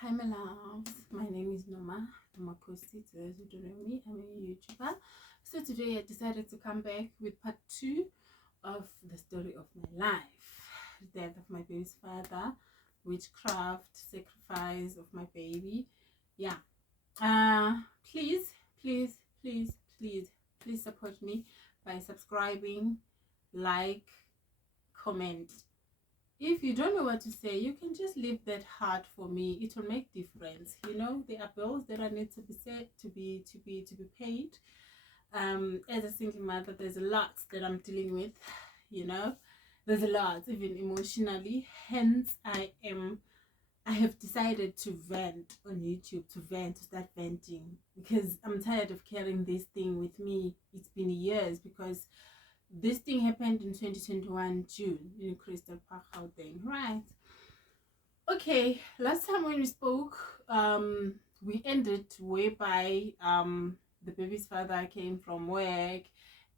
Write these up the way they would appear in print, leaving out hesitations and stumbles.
Hi my loves, my name is Noma Kosi. To those who don't know me, I'm a YouTuber. So today I decided to come back with part 2 of the story of my life. The death of my baby's father, witchcraft, sacrifice of my baby. Yeah. Please, please, please, please, please support me by subscribing, like, comment. If you don't know what to say, you can just leave that heart for me. It will make difference. There are bills that I need to be said, to be paid. As a single mother, there's a lot that I'm dealing with. There's a lot, even emotionally. Hence, I have decided to vent on YouTube, to start venting, because I'm tired of carrying this thing with me. It's been years, because this thing happened in 2021 June in Crystal Park Gauteng, right? Okay, last time when we spoke, we ended whereby the baby's father came from work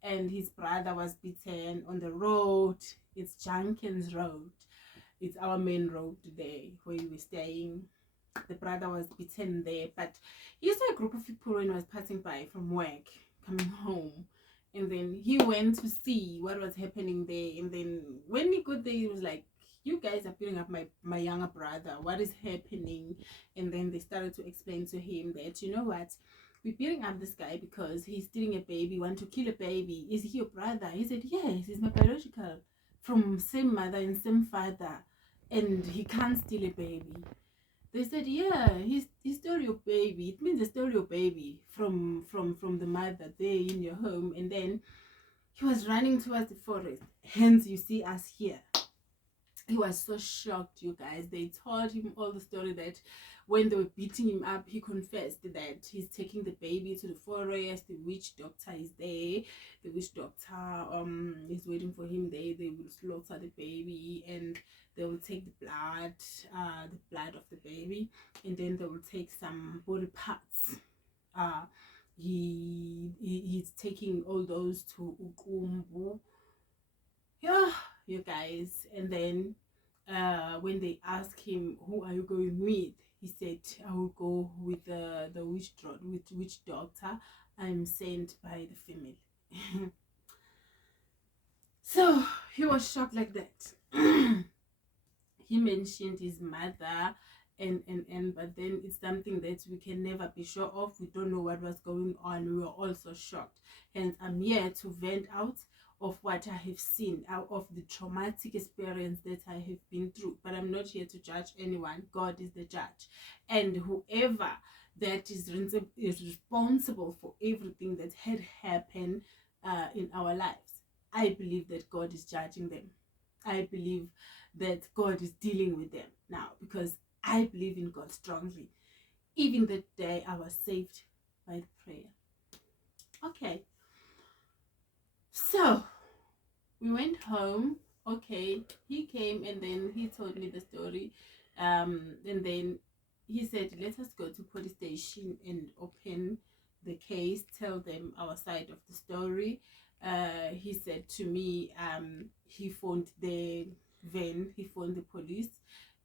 and his brother was beaten on the road. It's Jenkins Road. It's our main road today where we were staying. The brother was beaten there, but he saw a group of people when he was passing by from work, coming home. And then he went to see what was happening there. And then when he got there, he was like, you guys are beating up my younger brother. What is happening? And then they started to explain to him that, you know what? We're beating up this guy because he's stealing a baby, want to kill a baby. Is he your brother? He said, yes, he's my biological, from same mother and same father. And he can't steal a baby. They said, yeah, he stole your baby. It means he stole your baby from the mother there in your home. And then he was running towards the forest. Hence, you see us here. He was so shocked, you guys. They told him all the story, that when they were beating him up, he confessed that he's taking the baby to the forest. The witch doctor is there. The witch doctor is waiting for him there. They will slaughter the baby, and they will take the blood of the baby, and then they will take some body parts. He's taking all those to Ukumbu. Yeah, you guys. And then when they asked him, who are you going with, he said, I will go with the witch doctor. I'm sent by the family. So he was shocked like that. He mentioned his mother, and but then it's something that we can never be sure of. We don't know what was going on. We were also shocked. Hence, I'm here to vent out of what I have seen, out of the traumatic experience that I have been through. But I'm not here to judge anyone. God is the judge, and whoever that is responsible for everything that had happened in our lives, I believe that God is judging them. I believe that God is dealing with them now, because I believe in God strongly. Even that day I was saved by the prayer. Okay, so we went home. Okay, he came and then he told me the story, and then he said, let us go to police station and open the case, tell them our side of the story. He said to me, he phoned the van, he phoned the police.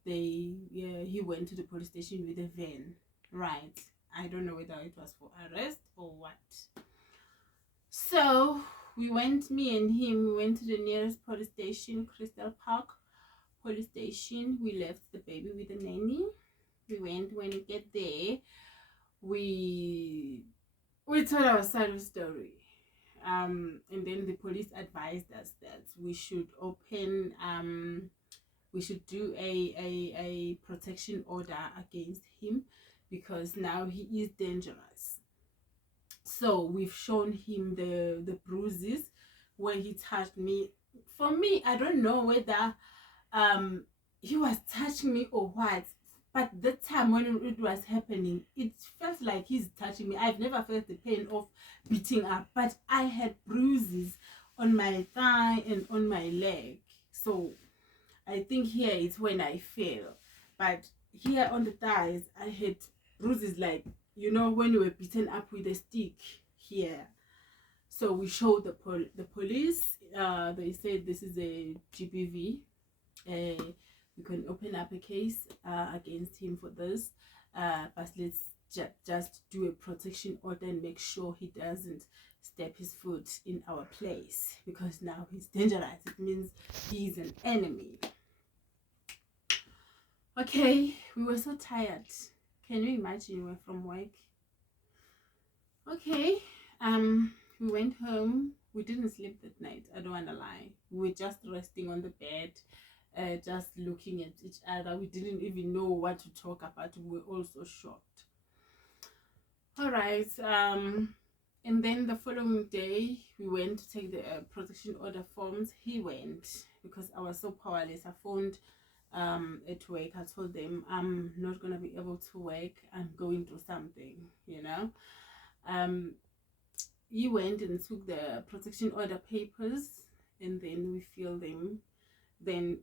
He went to the police station with a van, right? I don't know whether it was for arrest or what. So me and him, we went to the nearest police station, Crystal Park police station. We left the baby with the nanny. We went. When we get there, we told our side of the story. And then the police advised us that we should we should do a protection order against him, because now he is dangerous. So we've shown him the bruises where he touched me. For me, I don't know whether he was touching me or what, but the time when it was happening, it felt like he's touching me. I've never felt the pain of beating up, but I had bruises on my thigh and on my leg. So I think here is when I fell, but here on the thighs I had bruises, like, when you were beaten up with a stick here. So we showed the police. They said this is a GBV, we can open up a case against him for this, but let's just do a protection order and make sure he doesn't step his foot in our place, because now he's dangerous. It means he's an enemy. Okay, we were so tired. Can you imagine? We were from work. Okay, we went home. We didn't sleep that night, I don't want to lie. We were just resting on the bed, just looking at each other. We didn't even know what to talk about. We were all so shocked. All right, and then the following day we went to take the protection order forms. He went because I was so powerless. I phoned at work. I told them I'm not gonna be able to work, I'm going through something, you know. He went and took the protection order papers, and then we filled them. Then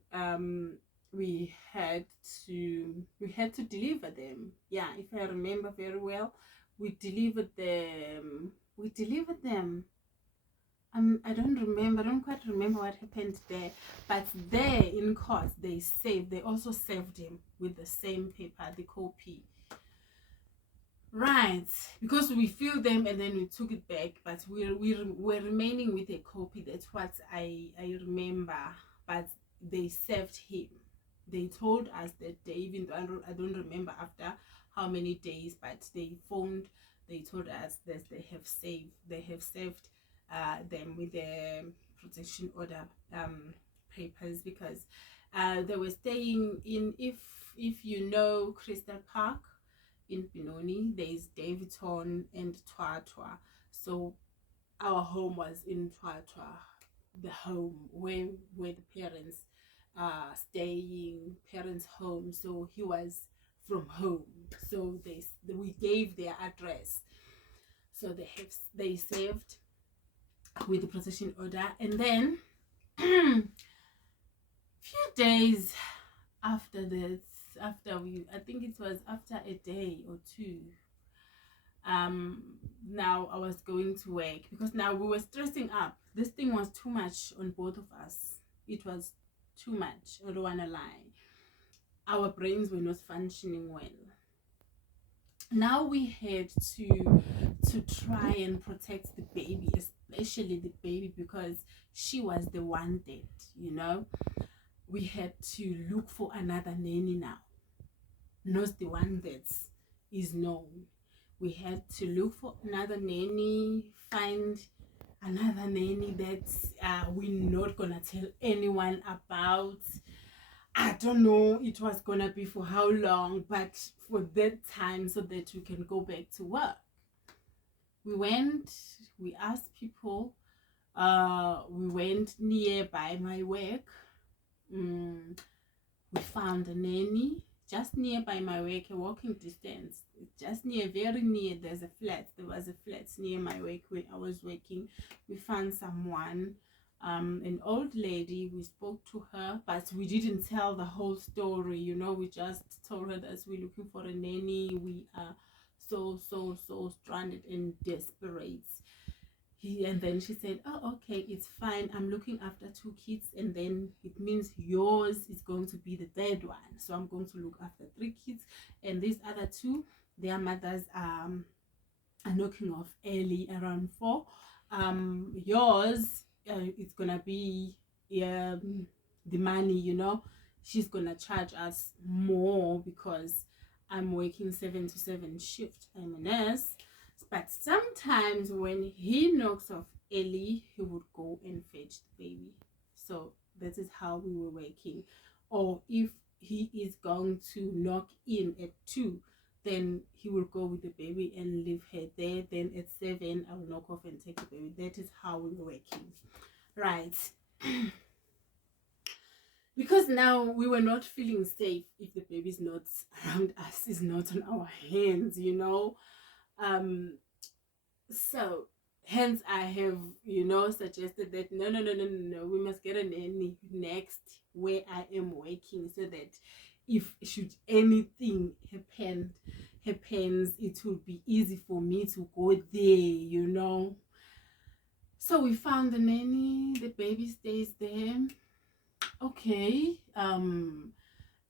we had to deliver them. Yeah, if I remember very well, we delivered them. I don't quite remember what happened there, but there in court they also saved him with the same paper, the copy. Right, because we filled them and then we took it back, but we're remaining with a copy. That's what I remember. But they saved him. They told us that day, even though I don't remember after how many days, but they phoned. They told us that they have saved them with the protection order papers, because they were staying in, if you know Crystal Park in Benoni, there's Davidton and Twatwa. So our home was in Twatwa, the home where the parents staying, parents' home. So he was from home. So we gave their address. So they saved with the protection order, and then few days after this, I think it was after a day or two, now I was going to work, because now we were stressing up. This thing was too much on both of us. It was too much, I don't want to lie. Our brains were not functioning well. Now we had to try and protect the baby, especially the baby, because she was the one dead, you know. We had to look for another nanny now, not the one that is known. We had to look for another nanny, find another nanny that we're not gonna tell anyone about. I don't know it was gonna be for how long, but for that time, so that we can go back to work. We asked people, we went nearby my work. We found a nanny just nearby my work, a walking distance, just near, very near. There was a flat near my work where I was working. We found someone, an old lady. We spoke to her, but we didn't tell the whole story, you know. We just told her that we're looking for a nanny. We are so stranded and desperate. And then she said, oh, okay, it's fine, I'm looking after 2 kids, and then it means yours is going to be the third one, so I'm going to look after 3 kids, and these other 2, their mothers are knocking off early around 4. Yours, it's gonna be the money, you know. She's gonna charge us more because I'm working 7 to 7 shift. I'm a nurse. But sometimes when he knocks off early, he would go and fetch the baby. So that is how we were working. Or if he is going to knock in at 2, then he will go with the baby and leave her there. Then at 7, I will knock off and take the baby. That is how we were working. Right. Because now we were not feeling safe if the baby is not around us, is not on our hands, you know. So hence I have, you know, suggested that no, we must get a nanny next where I am working, so that if should anything happens, it will be easy for me to go there, you know. So we found the nanny, the baby stays there. Okay,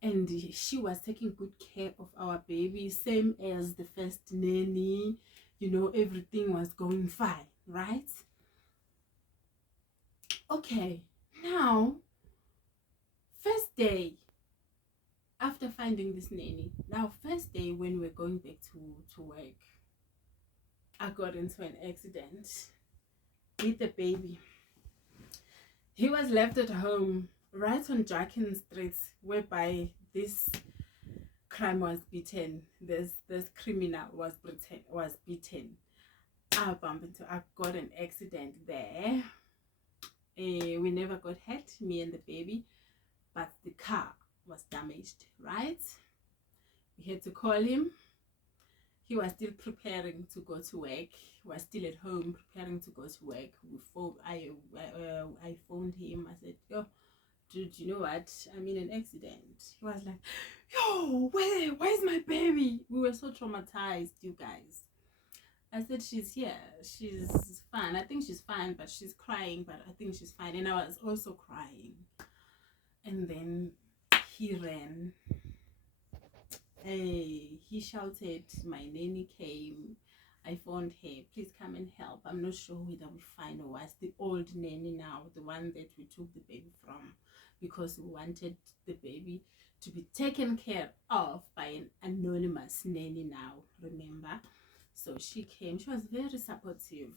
and she was taking good care of our baby, same as the first nanny. You know, everything was going fine, right? Okay, now first day after finding this nanny, now first day when we're going back to work, I got into an accident with the baby. He was left at home right on Jackin Street, whereby this crime was beaten. This criminal was beaten. I got an accident there. We never got hurt, me and the baby, but the car was damaged, right? We had to call him. He was still preparing to go to work. He was still at home preparing to go to work. I phoned him. I said, yo, dude, you know what? I'm in an accident. He was like, yo, where's my baby? We were so traumatized, you guys. I said, she's here. She's fine. I think she's fine, but she's crying, but I think she's fine. And I was also crying. And then he ran. He shouted, my nanny came. I phoned her, please come and help. I'm not sure whether we find or was the old nanny now, the one that we took the baby from, because we wanted the baby to be taken care of by an anonymous nanny now, remember? So she came. She was very supportive.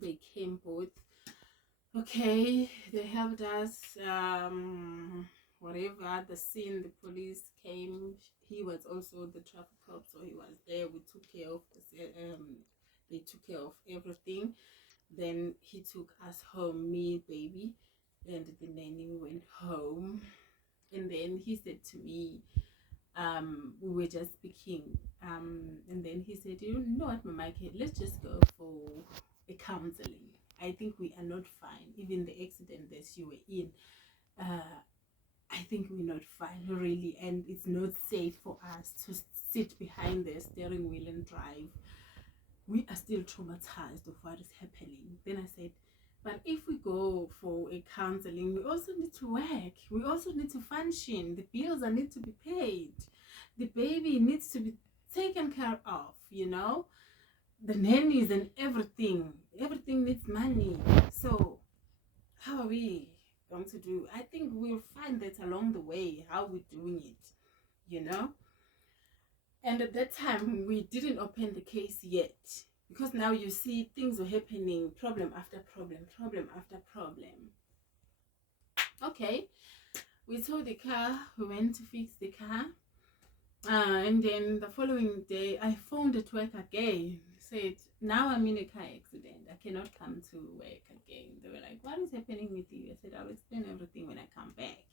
They came both. Okay, they helped us. Whatever the scene, the police came. He was also the traffic cop, so he was there. We took care of they took care of everything. Then he took us home, me, baby, and the nanny. We went home, and then he said to me, we were just speaking, and then he said, you know what, Mama, let's just go for a counseling. I think we are not fine. Even the accident that you were in, I think we're not fine, really, and it's not safe for us to sit behind the steering wheel and drive. We are still traumatized of what is happening. Then I said, but if we go for a counseling, we also need to work. We also need to function. The bills need to be paid. The baby needs to be taken care of, you know? The nannies and everything. Everything needs money. So how are we going to do? I think we'll find that along the way, how we're doing it, you know? And at that time, we didn't open the case yet, because now you see things were happening, problem after problem, problem after problem. Okay, we towed the car, we went to fix the car, and then the following day, I phoned at work again, said, now I'm in a car accident, I cannot come to work again. They were like, what is happening with you? I said, I'll explain everything when I come back.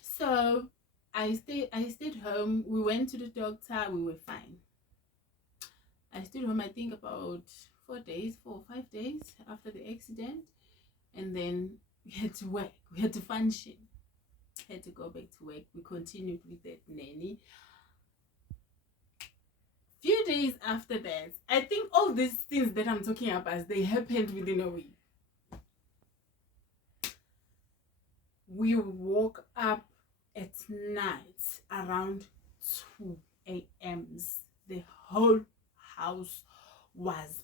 So I stayed home. We went to the doctor. We were fine. I stayed home, I think, about 4 or 5 days after the accident. And then we had to work. We had to function. Had to go back to work. We continued with that nanny. Few days after that, I think all these things that I'm talking about, they happened within a week. We woke up at night around 2 a.m. The whole house was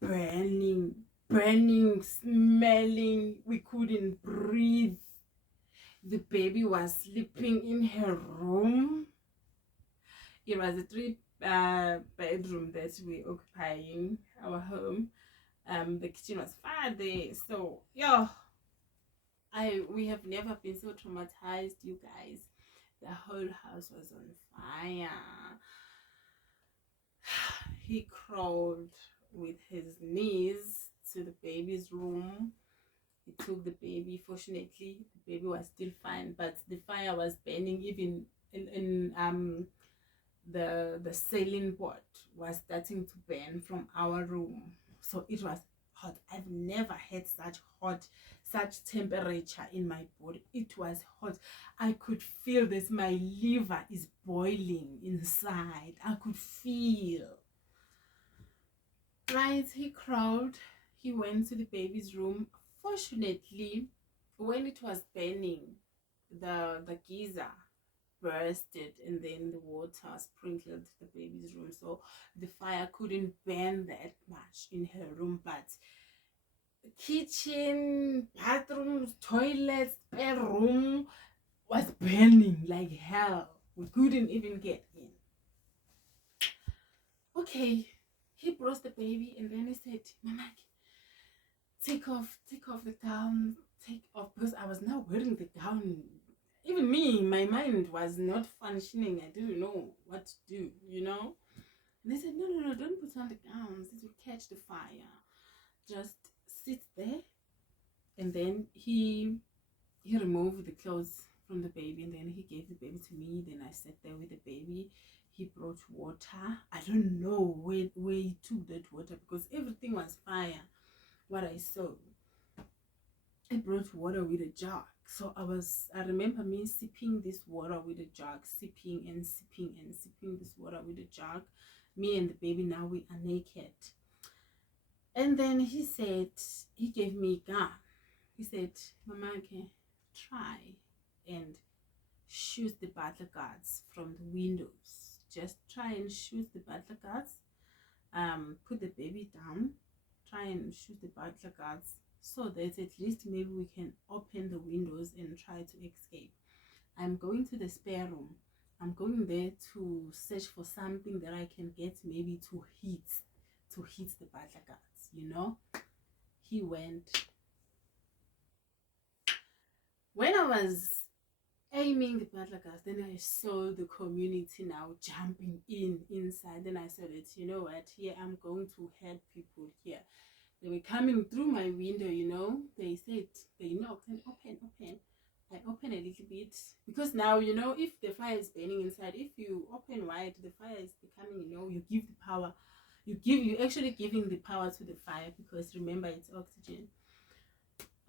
burning, smelling. We couldn't breathe. The baby was sleeping in her room. It was a 3-bedroom that we were occupying our home. The kitchen was far there. So yeah, we have never been so traumatized, you guys. The whole house was on fire. He crawled with his knees to the baby's room. He took the baby. Fortunately, the baby was still fine, but the fire was burning. Even in the ceiling board was starting to burn from our room. So it was hot. I've never had such temperature in my body. It was hot. I could feel this. My liver is boiling inside. I could feel. Right, he crawled. He went to the baby's room. Fortunately, when it was burning, the geyser bursted, and then the water sprinkled the baby's room, so the fire couldn't burn that much in her room. But kitchen, bathrooms, toilets, bedroom was burning like hell. We couldn't even get in. Okay, he brought the baby, and then he said, Mama, take off the gown, take off, because I was now wearing the gown. Even me, my mind was not functioning. I didn't know what to do, you know. And they said, no, don't put on the gowns, it will catch the fire. Just sit there. And then he removed the clothes from the baby, and then he gave the baby to me. Then I sat there with the baby. He brought water. I don't know where he took that water, because everything was fire, what I saw. I brought water with a jug. So I remember me sipping this water with a jug, sipping and sipping and sipping this water with a jug. Me and the baby, now we are naked. And then he gave me a gun. He said, Mama, okay, try and shoot the battle guards from the windows. Just try and shoot the battle guards. Put the baby down. Try and shoot the battle guards, so that at least maybe we can open the windows and try to escape. I'm going to the spare room. I'm going there to search for something that I can get, maybe to hit the battle guards, you know. He went. When I was aiming the battle guards, then I saw the community now jumping inside. Then I saw that, you know what, here I'm going to help people here. They were coming through my window, you know. They said, they knocked and open. I open a little bit, because now, you know, if the fire is burning inside, if you open wide, the fire is becoming, you know, you give the power, you actually giving the power to the fire, because remember, it's oxygen.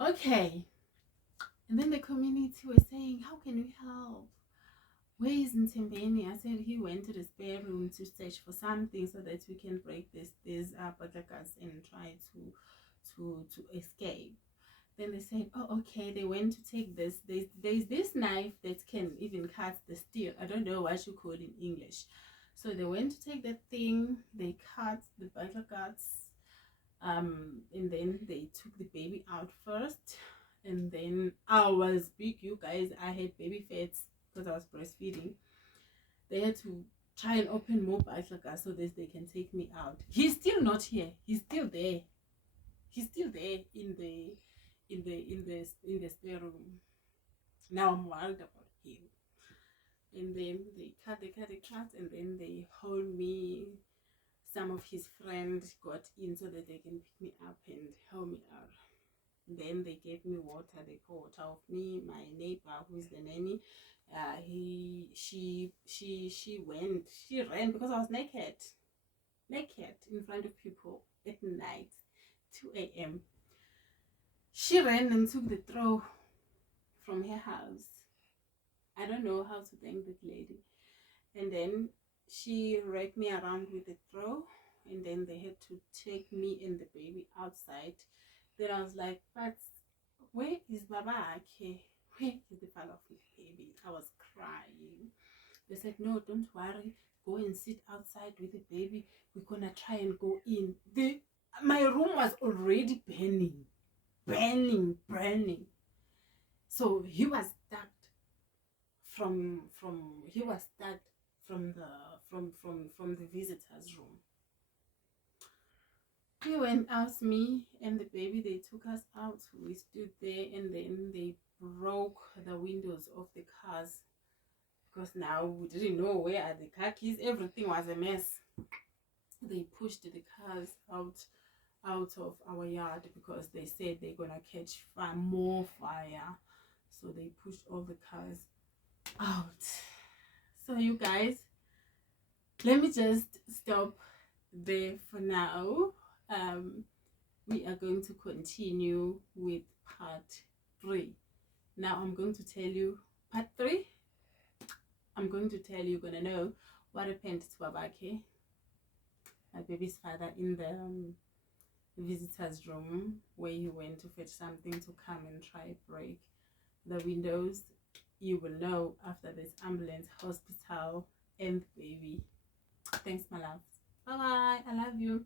Okay. And then the community was saying, how can we help? Where is Ntembeni? I said he went to the spare room to search for something so that we can break these batakas and try to escape. Then they said, oh, okay, they went to take this. There's this knife that can even cut the steel. I don't know what you call it in English. So they went to take that thing. They cut the batakas. And then they took the baby out first. And then I was big, you guys. I had baby fats because I was breastfeeding. They had to try and open more batakas so that they can take me out. He's still not here. He's still there. He's still there in the spare room. Now I'm worried about him. And then they cut, and then they hold me. Some of his friends got in so that they can pick me up and hold me out. Then they gave me water. They poured water off me. My neighbor, who is the nanny, she ran, because I was naked in front of people at night, 2 a.m. She ran and took the throw from her house. I don't know how to thank that lady. And then she wrapped me around with the throw, and then they had to take me and the baby outside. Then I was like, but where is Baba Ake? Where is the father of the baby? I was crying. They said, no, don't worry. Go and sit outside with the baby. We're going to try and go in. My room was already burning. So he was stuck from the visitors' room. He went out, me and the baby, they took us out. We stood there, and then they broke the windows of the cars, because now we didn't know where are the car keys. Everything was a mess. They pushed the cars out of our yard, because they said they're gonna catch more fire. So they pushed all the cars out. So you guys, let me just stop there for now. We are going to continue with part 3. Now I'm going to tell you part 3. I'm going to tell you, you're gonna know what happened to Babake, my baby's father, in the visitor's room, where he went to fetch something to come and try break the windows. you will know after this ambulance, hospital, and baby. Thanks, my love. Bye bye. I love you.